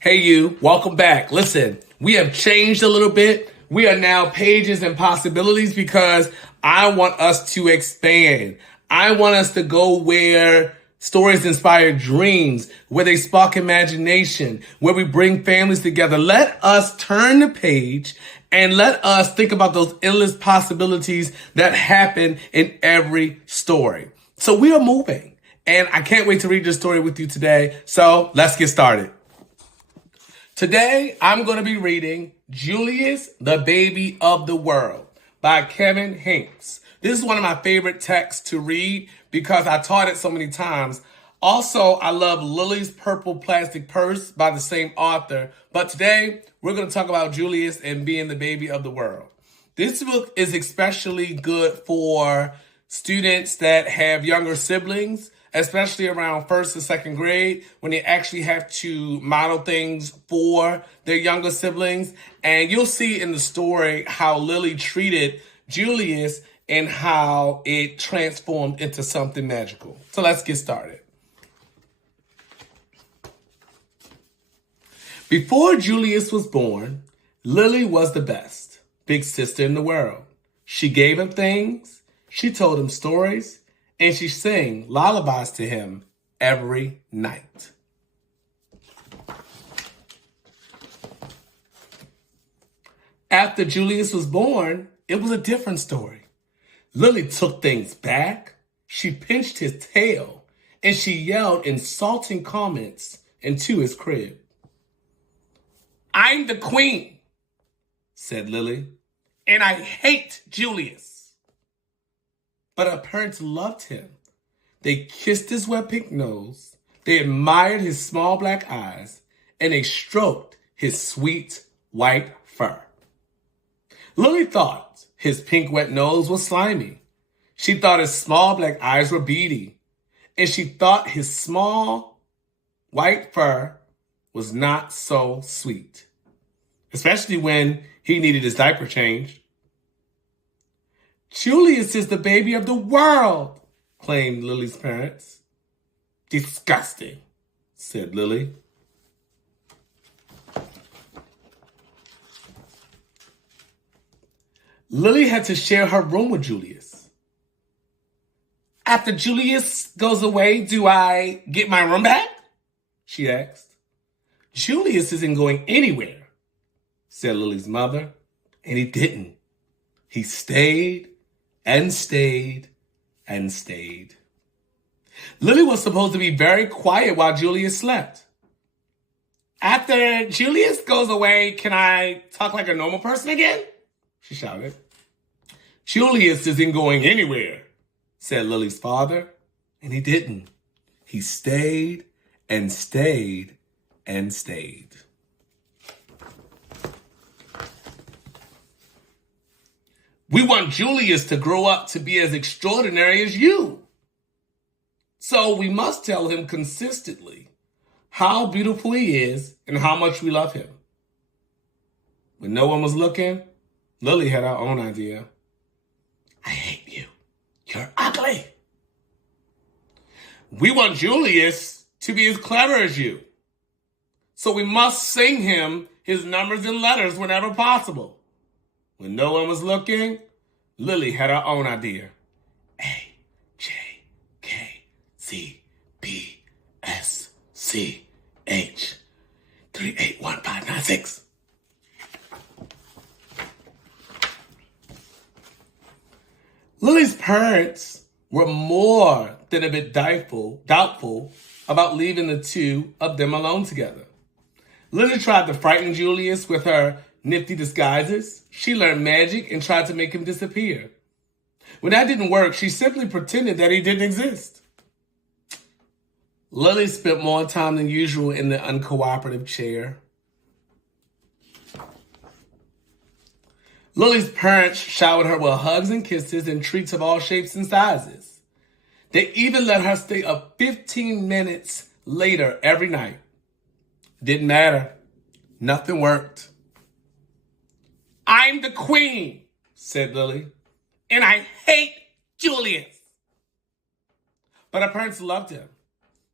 Hey you, welcome back. Listen, we have changed a little bit. We are now pages and possibilities because I want us to expand. I want us to go where stories inspire dreams, where they spark imagination, where we bring families together. Let us turn the page and let us think about those endless possibilities that happen in every story. So we are moving, and I can't wait to read this story with you today. So let's get started. Today, I'm going to be reading Julius, the Baby of the World by Kevin Henkes. This is one of my favorite texts to read because I taught it so many times. Also, I love Lilly's Purple Plastic Purse by the same author. But today, we're going to talk about Julius and being the baby of the world. This book is especially good for students that have younger siblings, especially around first and second grade, when they actually have to model things for their younger siblings. And you'll see in the story how Lilly treated Julius and how it transformed into something magical. So let's get started. Before Julius was born, Lilly was the best big sister in the world. She gave him things, she told him stories, and she sang lullabies to him every night. After Julius was born, it was a different story. Lilly took things back, she pinched his tail, and she yelled insulting comments into his crib. "I'm the queen," said Lilly, "and I hate Julius." But her parents loved him. They kissed his wet pink nose, they admired his small black eyes, and they stroked his sweet white fur. Lilly thought his pink wet nose was slimy. She thought his small black eyes were beady. And she thought his small white fur was not so sweet, especially when he needed his diaper changed. "Julius is the baby of the world," claimed Lilly's parents. "Disgusting," said Lilly. Lilly had to share her room with Julius. "After Julius goes away, do I get my room back?" she asked. "Julius isn't going anywhere," said Lilly's mother, and he didn't. He stayed and stayed and stayed. Lilly was supposed to be very quiet while Julius slept. "After Julius goes away, can I talk like a normal person again?" she shouted. "Julius isn't going anywhere," said Lilly's father, and he didn't. He stayed and stayed and stayed. "We want Julius to grow up to be as extraordinary as you. So we must tell him consistently how beautiful he is and how much we love him." When no one was looking, Lilly had her own idea. "I hate you. You're ugly." "We want Julius to be as clever as you. So we must sing him his numbers and letters whenever possible." When no one was looking, Lilly had her own idea. A, J, K, Z, B, S, C, H, 381596. Lilly's parents were more than a bit doubtful about leaving the two of them alone together. Lilly tried to frighten Julius with her nifty disguises. She learned magic and tried to make him disappear. When that didn't work, she simply pretended that he didn't exist. Lilly spent more time than usual in the uncooperative chair. Lilly's parents showered her with hugs and kisses and treats of all shapes and sizes. They even let her stay up 15 minutes later every night. Didn't matter. Nothing worked. "I'm the queen," said Lilly, "and I hate Julius." But her parents loved him.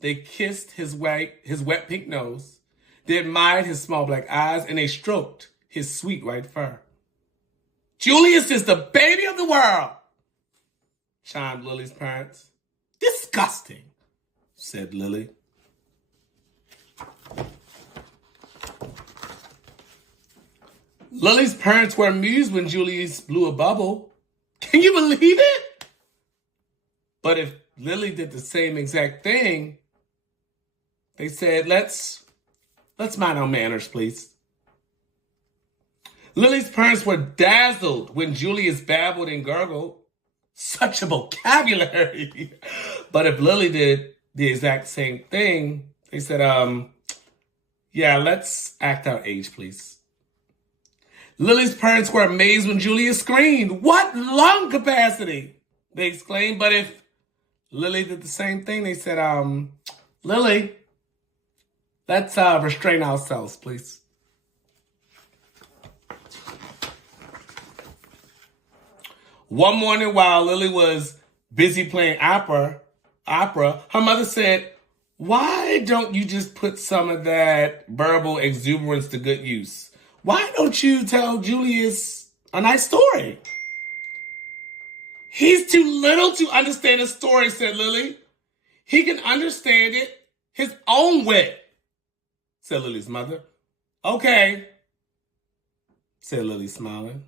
They kissed his wet pink nose. They admired his small black eyes, and they stroked his sweet white fur. Julius is the baby of the world, chimed Lily's parents. Disgusting, said Lilly. Lily's parents were amused when Julius blew a bubble. Can you believe it? But if Lilly did the same exact thing, they said, let's mind our manners, please. Lily's parents were dazzled when Julius babbled and gurgled. Such a vocabulary. But if Lilly did the exact same thing, they said, yeah, let's act our age, please. Lily's parents were amazed when Julius screamed. What lung capacity? They exclaimed. But if Lilly did the same thing, they said, Lilly, let's restrain ourselves, please. One morning while Lilly was busy playing opera, her mother said, why don't you just put some of that verbal exuberance to good use? Why don't you tell Julius a nice story? He's too little to understand a story, said Lilly. He can understand it his own way, said Lily's mother. Okay, said Lilly, smiling.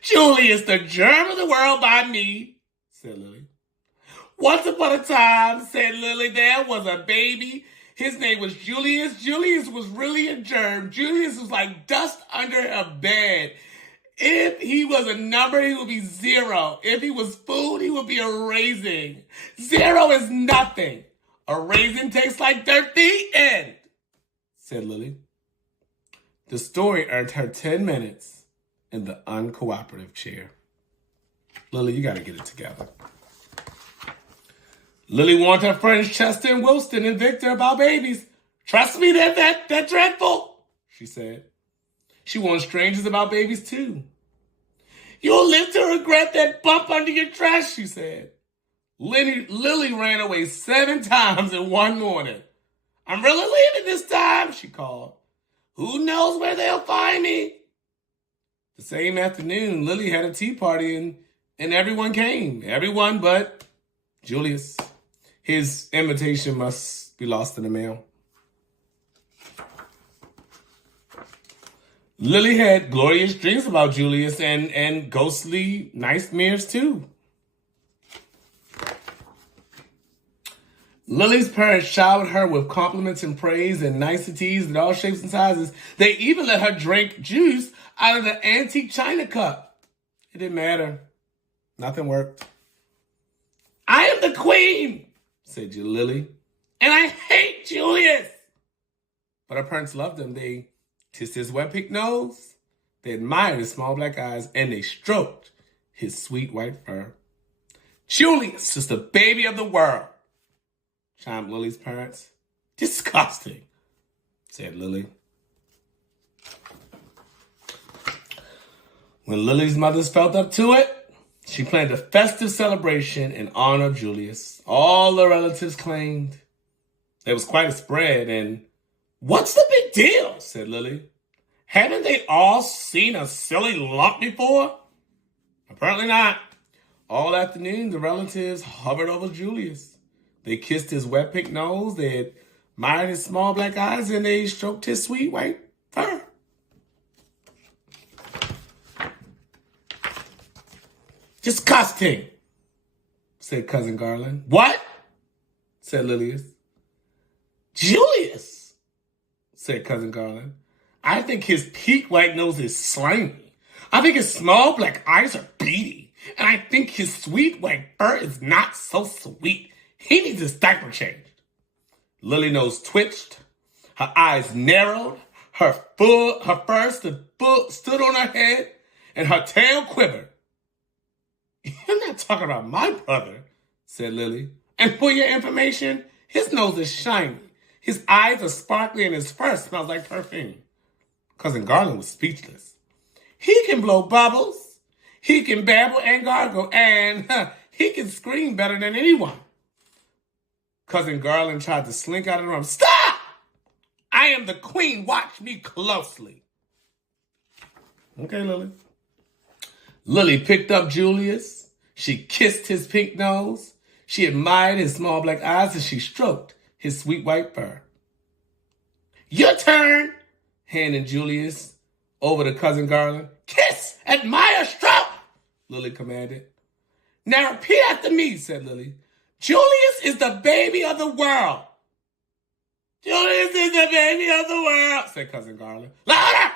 Julius, the germ of the world by me, said Lilly. Once upon a time, said Lilly, there was a baby. His name was Julius. Julius was really a germ. Julius was like dust under a bed. If he was a number, he would be 0. If he was food, he would be a raisin. 0 is nothing. A raisin tastes like dirt. The end, said Lilly. The story earned her 10 minutes in the uncooperative chair. Lilly, you got to get it together. Lilly warned her friends Chester and Wilston and Victor about babies. Trust me, they're dreadful, she said. She warned strangers about babies too. You'll live to regret that bump under your dress, she said. Lilly ran away 7 times in one morning. I'm really leaving this time, she called. Who knows where they'll find me? The same afternoon, Lilly had a tea party and everyone came. Everyone but Julius. His invitation must be lost in the mail. Lilly had glorious dreams about Julius and ghostly nightmares too. Lily's parents showered her with compliments and praise and niceties in all shapes and sizes. They even let her drink juice out of the antique china cup. It didn't matter. Nothing worked. I am the queen, said Lilly, and I hate Julius. But her parents loved him. They kissed his wet pink nose, they admired his small black eyes, and they stroked his sweet white fur. Julius is the baby of the world, chimed Lily's parents. Disgusting, said Lilly. When Lily's mothers felt up to it, she planned a festive celebration in honor of Julius. All the relatives claimed. There was quite a spread, and what's the big deal, said Lilly. Haven't they all seen a silly lump before? Apparently not. All afternoon, the relatives hovered over Julius. They kissed his wet pink nose, they admired his small black eyes, and they stroked his sweet white fur. Disgusting, said Cousin Garland. What? Said Lilius. Julius, said Cousin Garland. I think his pink white nose is slimy. I think his small black eyes are beady. And I think his sweet white fur is not so sweet. He needs his diaper changed. Lily nose twitched. Her eyes narrowed. Her fur stood on her head. And her tail quivered. You're not talking about my brother, said Lily. And for your information, his nose is shiny. His eyes are sparkly and his fur smells like perfume. Cousin Garland was speechless. He can blow bubbles. He can babble and gargle. And he can scream better than anyone. Cousin Garland tried to slink out of the room. Stop! I am the queen. Watch me closely. Okay, Lily. Lily picked up Julius. She kissed his pink nose. She admired his small black eyes, and she stroked his sweet white fur. Your turn, handed Julius over to Cousin Garland. Kiss, admire, stroke, Lily commanded. Now repeat after me, said Lily. Julius is the baby of the world. Julius is the baby of the world, said Cousin Garland. Louder!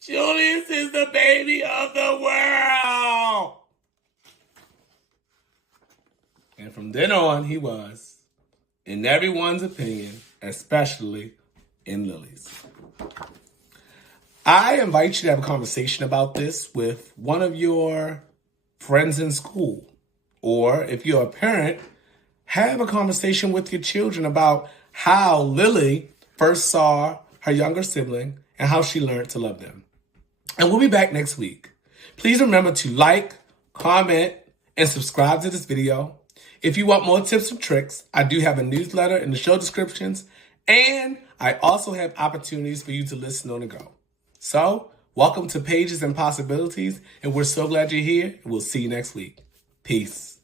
Julius is the baby of the world. And from then on, he was, in everyone's opinion, especially in Lily's. I invite you to have a conversation about this with one of your friends in school. Or if you're a parent, have a conversation with your children about how Lily first saw her younger sibling and how she learned to love them. And we'll be back next week. Please remember to like, comment, and subscribe to this video. If you want more tips and tricks, I do have a newsletter in the show descriptions, and I also have opportunities for you to listen on the go. So, welcome to Pages and Possibilities, and we're so glad you're here, and we'll see you next week. Peace.